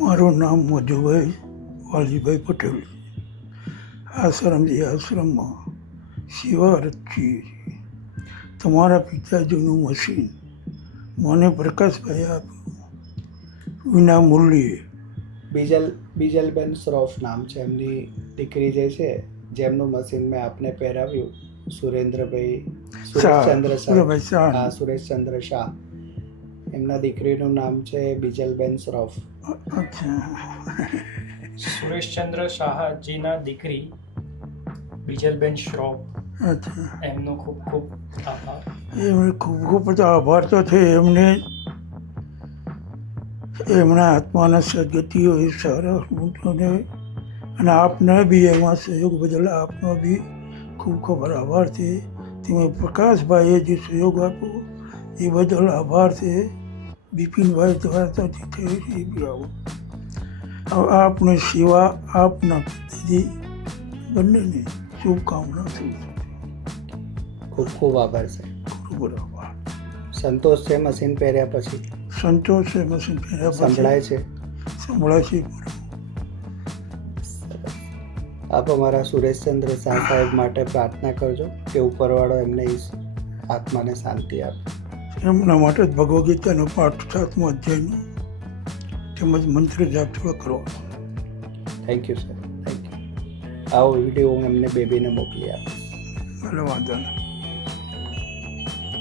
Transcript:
મારું નામ મધુભાઈ વાલજીભાઈ પટેલ. આશ્રમજી આશ્રમમાં સેવારત છીએ. તમારા પિતાજીનું મશીન મને પ્રકાશભાઈ આપ્યું વિના મૂલ્યે. બીજલબેન શ્રોફ નામ છે એમની દીકરી જે છે, જેમનું મશીન મેં આપને પહેરાવ્યું, સુરેશચંદ્ર શાહ. એમના દીકરીનું નામ છે બીજલબેન શ્રોફ. સુરેશચંદ્ર શાહજીના દીકરી બીજલબેન શ્રોફ. એમનો ખૂબ ખૂબ આભાર. એમને ખૂબ ખૂબ બધા આભાર તો છે એમને. એમના આત્માના સદગતિઓ એ સારા મોટોને, અને આપને બી એમાં સહયોગ બદલ આપનો બી ખૂબ ખૂબ આભાર છે. તમે પ્રકાશભાઈએ જે સહયોગ આપ્યો એ બદલ આભાર છે. બિપિનભાઈ દ્વારા તો થઈ એ બી આવો. આપની સેવા આપના પિતાજી બંનેને શુભકામના છું. ખૂબ ખૂબ આભાર છે. ખૂબ આભાર. સંતોષ છે મશીન પહેર્યા પછી? સંતોષ છે મશીન પહેર્યા પછી. સંભળાય છે? સંભળાય છે. આપ અમારા સુરેશચંદ્ર શાહ સાહેબ માટે પ્રાર્થના કરજો કે ઉપરવાળો એમને આત્માને શાંતિ આપે. એમના માટે જ ભગવદ્ ગીતાનો પાઠ 7મા અધ્યાયનો તેમજ મંત્ર જાપ થોડો કરો. Thank you sir, thank you. આવો વિડીયો હું એમને બેબીને મોકલી આપીશ. ભલે વાંધો નહીં.